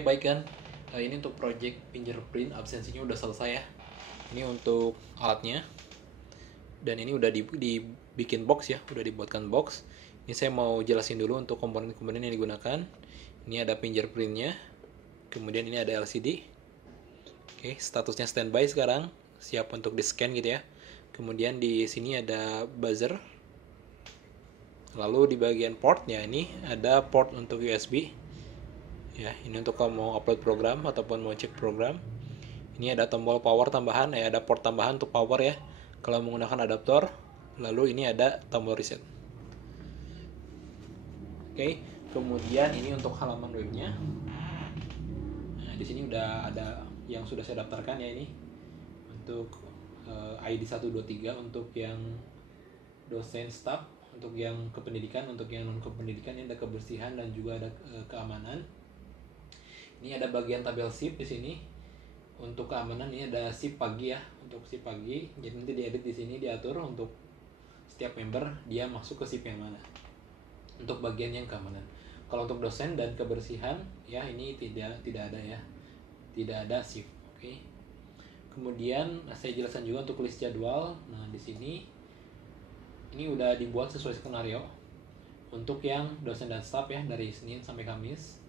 Baik kan, ini untuk project fingerprint absensinya udah selesai ya. Ini untuk alatnya, dan ini udah dibikin box ya, udah dibuatkan box. Ini saya mau jelasin dulu untuk komponen-komponen yang digunakan. Ini ada fingerprintnya, kemudian ini ada LCD. Oke, statusnya standby sekarang, siap untuk di scan gitu ya. Kemudian di sini ada buzzer. Lalu di bagian portnya ini ada port untuk USB. Ya, ini untuk kalau mau upload program ataupun mau cek program. Ini ada tombol power tambahan, ada port tambahan untuk power ya. Kalau menggunakan adaptor, lalu ini ada tombol reset. Oke, kemudian ini untuk halaman webnya. Nah, di sini udah ada yang sudah saya daftarkan ya ini. Untuk ID 123 untuk yang dosen staff, untuk yang kependidikan, untuk yang non kependidikan ini ada kebersihan dan juga ada keamanan. Ini ada bagian tabel SIP di sini. Untuk keamanan ini ada SIP pagi ya, untuk SIP pagi. Jadi nanti diedit di sini, diatur untuk setiap member dia masuk ke SIP yang mana. Untuk bagian yang keamanan. Kalau untuk dosen dan kebersihan ya ini tidak ada ya. Tidak ada SIP. Oke. Kemudian saya jelaskan juga untuk list jadwal. Nah, di sini ini udah dibuat sesuai skenario. Untuk yang dosen dan staff ya dari Senin sampai Kamis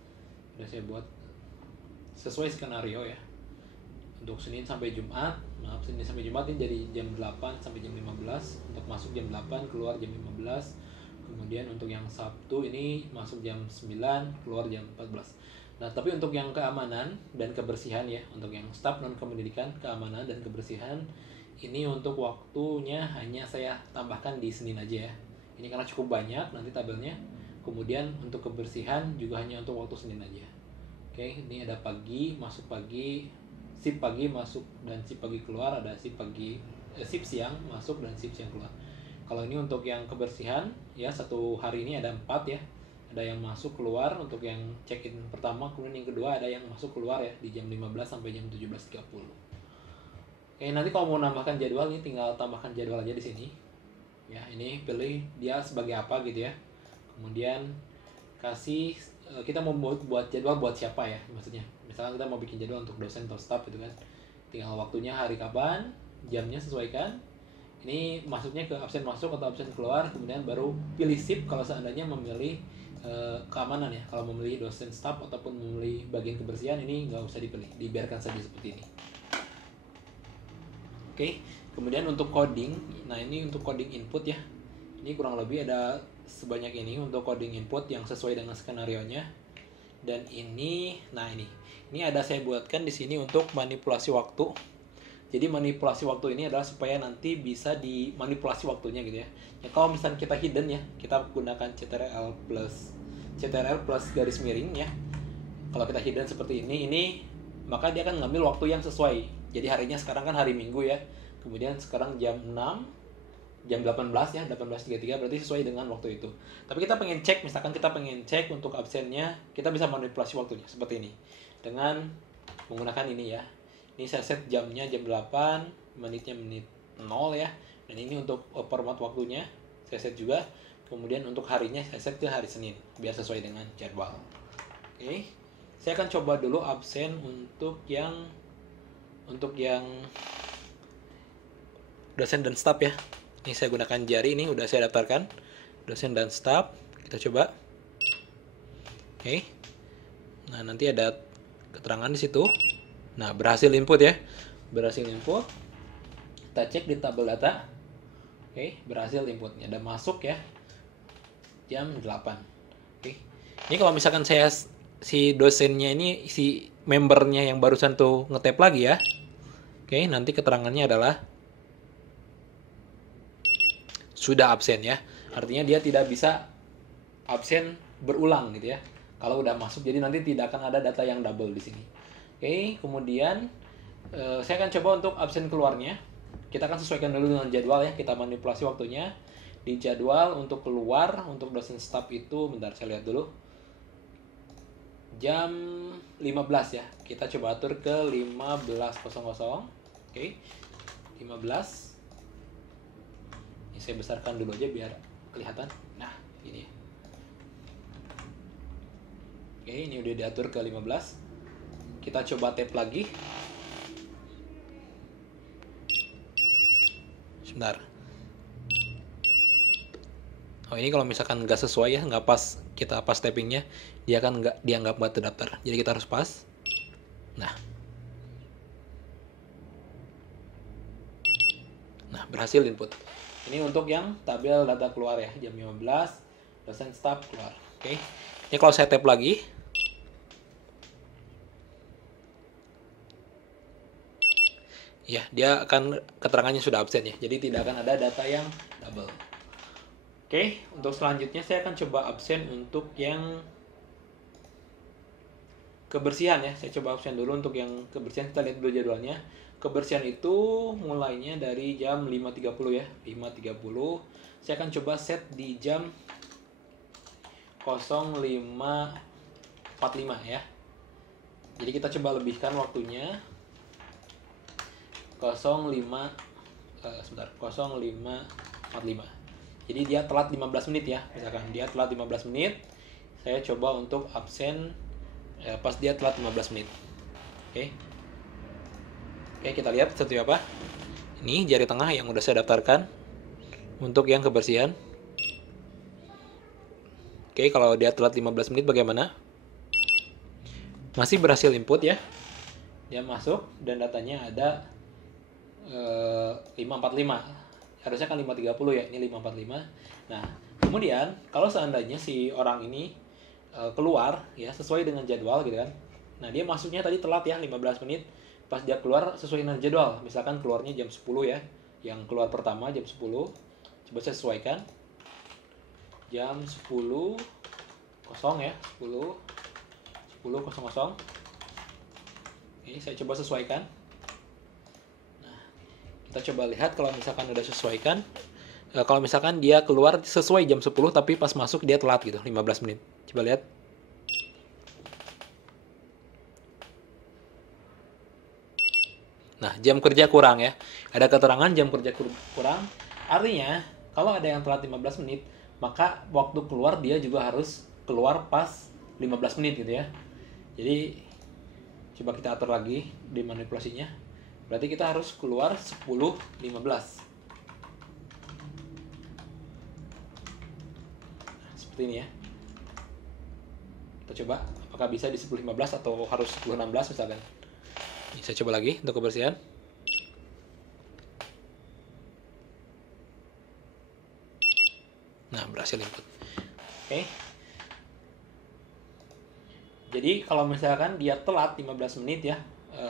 udah saya buat sesuai skenario ya. Untuk Senin sampai Jumat, Senin sampai Jumat ini dari jam 8 sampai jam 15, untuk masuk jam 8, keluar jam 15. Kemudian untuk yang Sabtu ini masuk jam 9, keluar jam 14. Nah, tapi untuk yang keamanan dan kebersihan ya, untuk yang staf non kependidikan, keamanan dan kebersihan ini untuk waktunya hanya saya tambahkan di Senin aja ya. Ini karena cukup banyak nanti tabelnya. Kemudian untuk kebersihan juga hanya untuk waktu Senin aja. Oke, ini ada pagi, masuk pagi, sip pagi masuk dan sip pagi keluar, ada sip pagi, sip siang masuk dan sip siang keluar. Kalau ini untuk yang kebersihan ya, satu hari ini ada 4 ya. Ada yang masuk keluar untuk yang check-in pertama, kemudian yang kedua ada yang masuk keluar ya di jam 15 sampai jam 17.30. Oke, nanti kalau mau nambahkan jadwal ini tinggal tambahkan jadwal aja di sini. Ya, ini pilih dia sebagai apa gitu ya. Kemudian kasih kita mau buat jadwal buat siapa ya, maksudnya misalnya kita mau bikin jadwal untuk dosen atau staff gitu kan, tinggal waktunya hari kapan, jamnya sesuaikan. Ini masuknya ke absen masuk atau absen keluar, kemudian baru pilih sip kalau seandainya memilih keamanan ya. Kalau memilih dosen staff ataupun memilih bagian kebersihan ini nggak usah dipilih, dibiarkan saja seperti ini. Oke, kemudian untuk coding, nah ini untuk coding input ya, ini kurang lebih ada sebanyak ini untuk coding input yang sesuai dengan skenario-nya. Dan ini, nah ini ada saya buatkan di sini untuk manipulasi waktu. Jadi manipulasi waktu ini adalah supaya nanti bisa dimanipulasi waktunya gitu ya. Ya kalau misalnya kita hidden ya, kita gunakan CTRL plus garis miring ya. Kalau kita hidden seperti ini maka dia akan ngambil waktu yang sesuai. Jadi harinya sekarang kan hari Minggu ya. Kemudian sekarang jam 6, jam 18 ya, 18.33 berarti sesuai dengan waktu itu. Tapi kita pengen cek, misalkan kita pengen cek untuk absennya, kita bisa manipulasi waktunya seperti ini dengan menggunakan ini ya. Ini saya set jamnya jam 8, menitnya menit 0 ya. Dan ini untuk format waktunya saya set juga. Kemudian untuk harinya saya set ke hari Senin biar sesuai dengan jadwal. Oke. Saya akan coba dulu absen untuk yang dosen dan staff ya. Ini saya gunakan jari, ini udah saya daftarkan dosen dan staff. Kita coba. Oke. Nah, nanti ada keterangan di situ. Nah, berhasil input ya. Berhasil input. Kita cek di tabel data. Oke, berhasil inputnya. Ada masuk ya. Jam 8. Oke. Ini kalau misalkan saya si dosennya ini, si membernya yang barusan tuh ngetap lagi ya. Oke, nanti keterangannya adalah sudah absen ya. Artinya dia tidak bisa absen berulang gitu ya. Kalau udah masuk, jadi nanti tidak akan ada data yang double di sini. Oke, kemudian saya akan coba untuk absen keluarnya. Kita akan sesuaikan dulu dengan jadwal ya. Kita manipulasi waktunya. Di jadwal untuk keluar untuk dosen staff itu, bentar saya lihat dulu. Jam 15 ya. Kita coba atur ke 15.00. Oke. 15. Saya besarkan dulu aja biar kelihatan. Nah, ini ya. Oke, ini udah diatur ke 15. kita coba tap lagi. Sebentar. Oh, ini kalau misalkan nggak sesuai ya, nggak pas kita pas tappingnya, dia akan nggak dianggap nggak terdaftar. Jadi kita harus pas. Nah, berhasil input. Ini untuk yang tabel data keluar ya, jam 15, dosen staf keluar. Oke. Ini kalau saya tap lagi, ya, dia akan keterangannya sudah absen ya. Jadi tidak akan ada data yang double. Oke, untuk selanjutnya saya akan coba absen untuk yang kebersihan ya. Saya coba absen dulu untuk yang kebersihan. Kita lihat dulu jadwalnya. Kebersihan itu mulainya dari jam 5.30 ya. 5.30. Saya akan coba set di jam 05.45 ya. Jadi kita coba lebihkan waktunya. 05.45. Jadi dia telat 15 menit ya. Misalkan dia telat 15 menit, saya coba untuk absen pas dia telat 15 menit. Oke. Oke, kita lihat seperti apa. Ini jari tengah yang udah saya daftarkan untuk yang kebersihan. Oke, kalau dia telat 15 menit bagaimana? Masih berhasil input ya. Dia masuk dan datanya ada 5.45. Harusnya kan 5.30 ya, ini 5.45. Nah, kemudian kalau seandainya si orang ini keluar ya sesuai dengan jadwal gitu kan. Nah, dia masuknya tadi telat ya 15 menit. Pas dia keluar sesuai dengan jadwal. Misalkan keluarnya jam 10 ya. Yang keluar pertama jam 10. Coba saya sesuaikan. Jam 10.00 ya, 10.00. Ini saya coba sesuaikan. Kita coba lihat kalau misalkan udah sesuaikan. Kalau misalkan dia keluar sesuai jam 10 tapi pas masuk dia telat gitu 15 menit. Coba lihat. Nah, jam kerja kurang ya. Ada keterangan jam kerja kurang. Artinya kalau ada yang telat 15 menit, maka waktu keluar dia juga harus keluar pas 15 menit gitu ya. Jadi coba kita atur lagi di manipulasinya. Berarti kita harus keluar 10.15. Seperti ini ya. Kita coba apakah bisa di 10.15 atau harus 10.16 misalkan. Ini saya coba lagi untuk kebersihan. Nah, berhasil input. Oke. Jadi kalau misalkan dia telat 15 menit ya,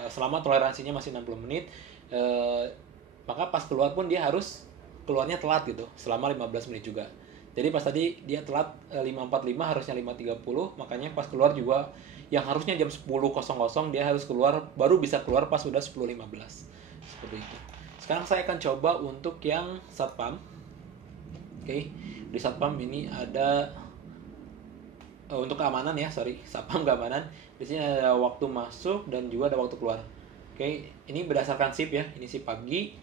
selama toleransinya masih 60 menit, maka pas keluar pun dia harus keluarnya telat gitu, selama 15 menit juga. Jadi pas tadi dia telat 5.45 harusnya 5.30, makanya pas keluar juga yang harusnya jam 10.00 dia harus keluar, baru bisa keluar pas sudah 10.15. Seperti itu. Sekarang saya akan coba untuk yang satpam. Oke, di satpam ini ada untuk keamanan ya, satpam keamanan. Di sini ada waktu masuk dan juga ada waktu keluar. Oke, ini berdasarkan shift ya. Ini shift pagi.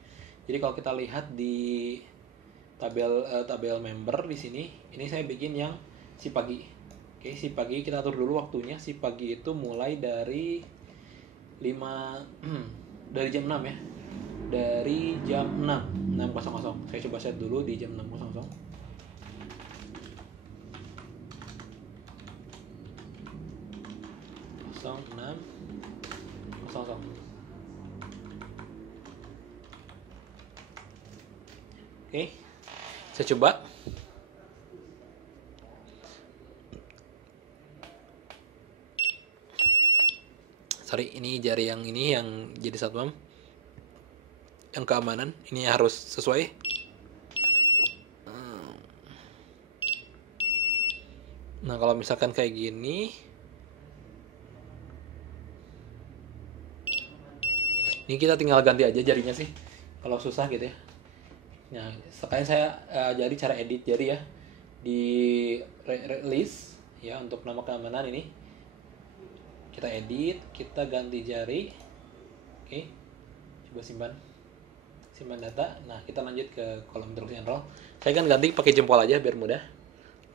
Jadi kalau kita lihat di tabel member di sini, ini saya bikin yang shift pagi. Oke, shift pagi kita atur dulu waktunya. Shift pagi itu mulai dari dari jam 6 ya. Dari jam 6.00. Saya coba set dulu di jam 6.00. Oke, saya coba. Sorry, ini jari yang ini yang jadi satpam. Yang keamanan, ini harus sesuai. Nah, kalau misalkan kayak gini, ini kita tinggal ganti aja jarinya sih. Kalau susah gitu ya. Nah, sekarang saya jadi cara edit jari ya. Di list ya untuk nama keamanan ini. Kita edit, kita ganti jari. Oke. Coba simpan data. Nah, kita lanjut ke kolom terus enroll. Saya kan ganti pakai jempol aja biar mudah.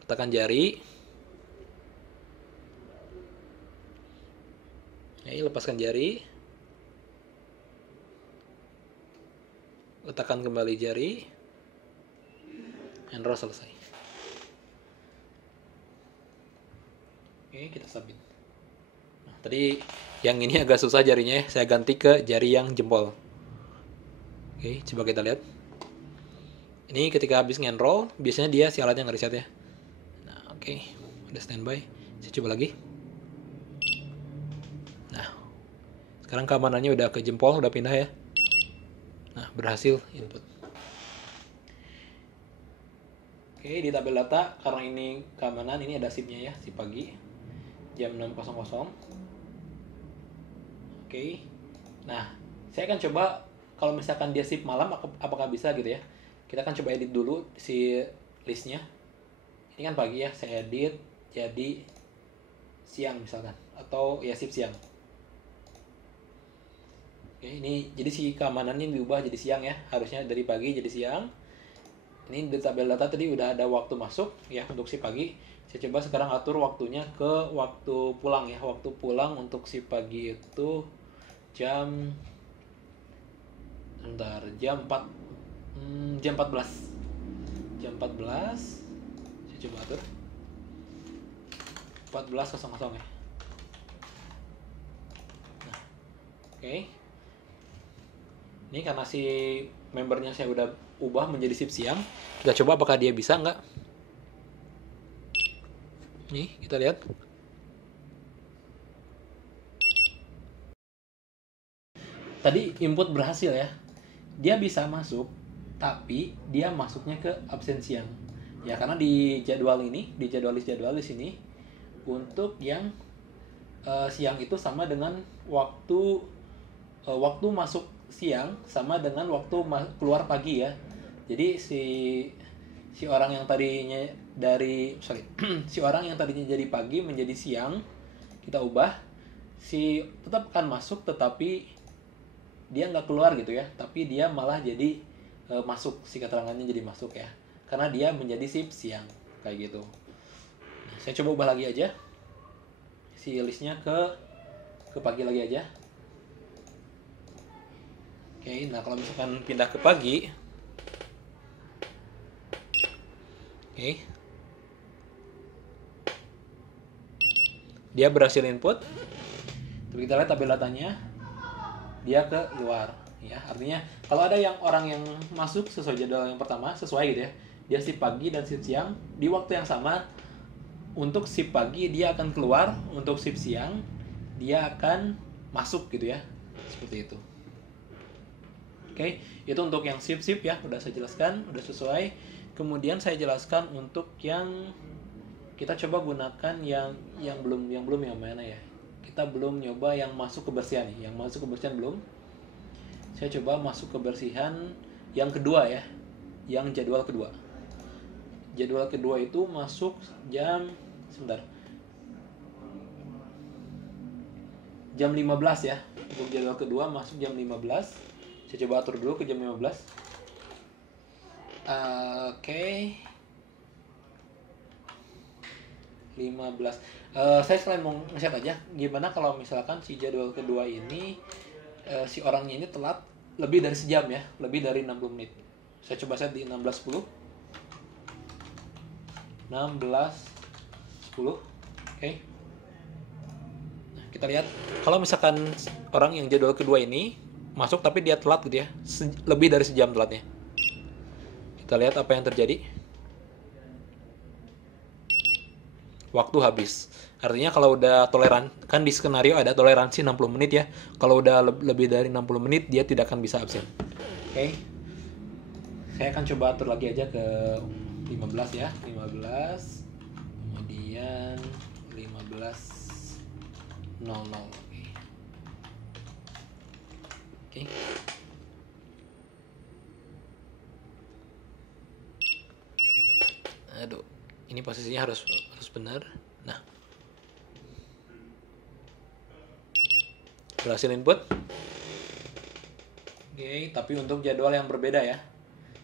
Tekan jari. Oke, lepaskan jari. Letakkan kembali jari. Enroll selesai. Oke, kita submit. Nah, tadi yang ini agak susah jarinya ya. Saya ganti ke jari yang jempol. Oke, coba kita lihat. Ini ketika habis nge-enroll, biasanya dia si alatnya nge-reset ya. Nah, oke. Udah standby. Saya coba lagi. Nah, sekarang keamanannya udah ke jempol, udah pindah ya. Nah, berhasil input. Oke, di tabel data, karena ini keamanan, ini ada SIP-nya ya, SIP pagi. Jam 6.00. Oke. Nah, saya akan coba kalau misalkan dia SIP malam apakah bisa gitu ya. Kita akan coba edit dulu si listnya. Ini kan pagi ya, saya edit jadi siang misalkan, atau ya SIP siang. Oke, ini jadi si keamanannya diubah jadi siang ya, harusnya dari pagi jadi siang. Ini di tabel data tadi udah ada waktu masuk ya untuk si pagi. Saya coba sekarang atur waktunya ke waktu pulang ya. Waktu pulang untuk si pagi itu jam 4 jam 14. Jam 14. Saya coba atur 14.00 ya. Nah, oke. Ini karena si membernya saya udah ubah menjadi SIP siang. Kita coba apakah dia bisa nggak. Nih, kita lihat. Tadi input berhasil ya. Dia bisa masuk, tapi dia masuknya ke absen siang. Ya, karena di jadwal ini, di jadwalis ini, untuk yang siang itu sama dengan waktu masuk siang sama dengan waktu keluar pagi ya. Jadi si orang yang tadinya si orang yang tadinya jadi pagi menjadi siang, kita ubah, tetap akan masuk tetapi dia nggak keluar gitu ya, tapi dia malah jadi masuk, si keterangannya jadi masuk ya, karena dia menjadi SIP siang kayak gitu. Nah, saya coba ubah lagi aja si listnya ke pagi lagi aja. Oke, nah kalau misalkan pindah ke pagi, oke, dia berhasil input. Tapi kita lihat tabel datanya, dia ke luar ya. Artinya kalau ada orang yang masuk sesuai jadwal yang pertama, sesuai gitu ya, dia SIP pagi dan SIP siang di waktu yang sama. Untuk SIP pagi dia akan keluar, untuk SIP siang dia akan masuk gitu ya, seperti itu. Oke, itu untuk yang SIP ya, udah saya jelaskan, udah sesuai. Kemudian saya jelaskan untuk yang kita coba gunakan yang belum yang mana ya. Kita belum nyoba yang masuk kebersihan nih, yang masuk kebersihan belum. Saya coba masuk kebersihan yang kedua ya, yang jadwal kedua. Jadwal kedua itu masuk jam 15 ya. Untuk jadwal kedua masuk jam 15. Saya coba atur dulu ke jam 15. Oke. 15. Saya sekalian mau nge-set aja gimana kalau misalkan si jadwal kedua ini si orangnya ini telat lebih dari sejam ya, lebih dari 60 menit. Saya coba set di 16.10. 16.10. Oke. Nah, kita lihat kalau misalkan orang yang jadwal kedua ini masuk tapi dia telat gitu ya, lebih dari sejam telatnya. Kita lihat apa yang terjadi. Waktu habis. Artinya kalau udah toleran, kan di skenario ada toleransi 60 menit ya. Kalau udah lebih dari 60 menit dia tidak akan bisa absen. Oke. Saya akan coba atur lagi aja ke 15 ya. 15. Kemudian 15.00. Oke. Aduh, ini posisinya harus benar. Nah, berhasil input. Oke, tapi untuk jadwal yang berbeda ya.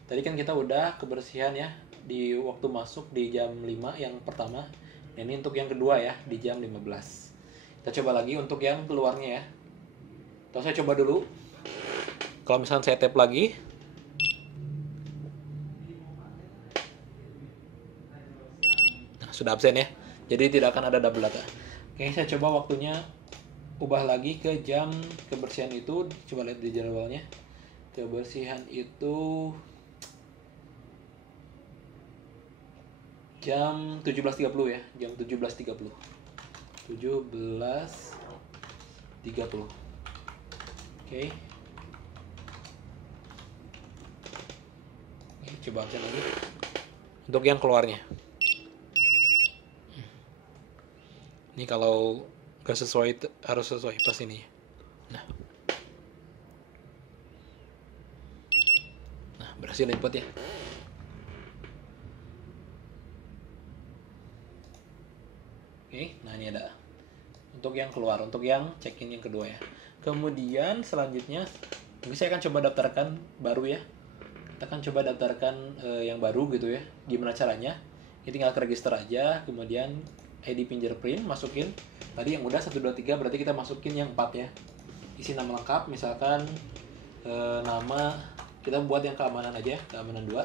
Tadi kan kita udah kebersihan ya di waktu masuk di jam 5 yang pertama. Ini untuk yang kedua ya di jam 15. Kita coba lagi untuk yang keluarnya ya. Atau saya coba dulu. Kalau misalnya saya tap lagi, nah, sudah absen ya. Jadi tidak akan ada double data. Oke, saya coba waktunya ubah lagi ke jam kebersihan itu. Coba lihat di jadwalnya. Kebersihan itu jam 17.30 ya. Jam 17.30. 17.30. Oke. Coba absen lagi untuk yang keluarnya. Ini kalau gak sesuai harus sesuai pas ini. Nah, berhasil input ya. Oke, nah ini ada untuk yang keluar, untuk yang check-in yang kedua ya. Kemudian selanjutnya mungkin saya akan coba daftarkan baru ya. Kita akan coba daftarkan yang baru gitu ya. Gimana caranya? Ini tinggal ke register aja, kemudian ID fingerprint masukin. Tadi yang udah 1 2 3 berarti kita masukin yang 4 ya. Isi nama lengkap, misalkan nama kita buat yang keamanan aja, keamanan 2.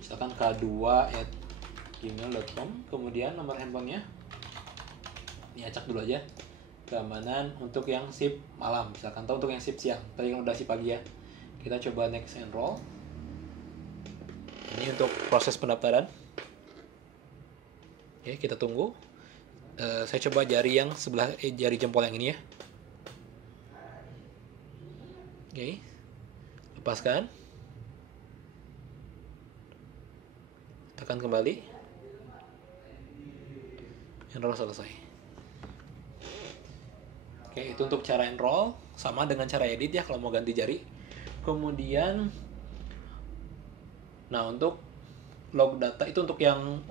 Misalkan k2@gmail.com, kemudian nomor handphonenya ini acak dulu aja. Keamanan untuk yang shift malam, misalkan, atau untuk yang shift siang. Tadi kan udah shift pagi ya. Kita coba next enroll. Ini untuk proses pendaftaran. Oke, kita tunggu. Saya coba jari yang sebelah jari jempol yang ini ya. Oke, lepaskan. Tekan kembali. Enroll selesai. Oke, itu untuk cara enroll. Sama dengan cara edit ya kalau mau ganti jari. Kemudian, nah untuk log data itu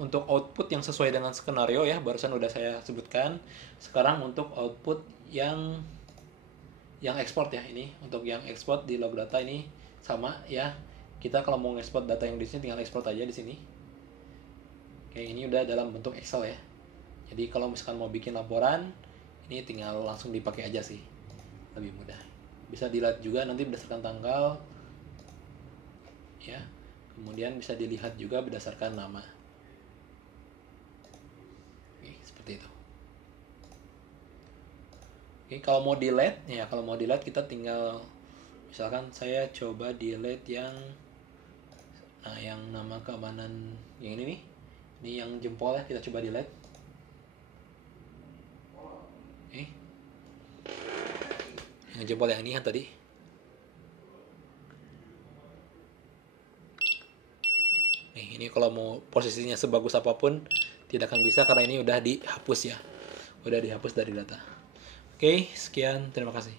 untuk output yang sesuai dengan skenario ya, barusan udah saya sebutkan. Sekarang untuk output yang export ya, ini untuk yang export di log data ini sama ya. Kita kalau mau export data yang di sini tinggal export aja di sini. Oke, ini udah dalam bentuk Excel ya. Jadi kalau misalkan mau bikin laporan, ini tinggal langsung dipakai aja sih. Lebih mudah. Bisa dilihat juga nanti berdasarkan tanggal ya. Kemudian bisa dilihat juga berdasarkan nama. Oke, seperti itu. Oke, kalau mau delete ya, kalau mau delete kita tinggal, misalkan saya coba delete yang nama keamanan yang ini nih. Ini yang jempol ya, kita coba delete. Oke. Yang jempol yang ini kan tadi. Ini kalau mau posisinya sebagus apapun tidak akan bisa karena ini udah dihapus ya. Udah dihapus dari data. Oke, sekian. Terima kasih.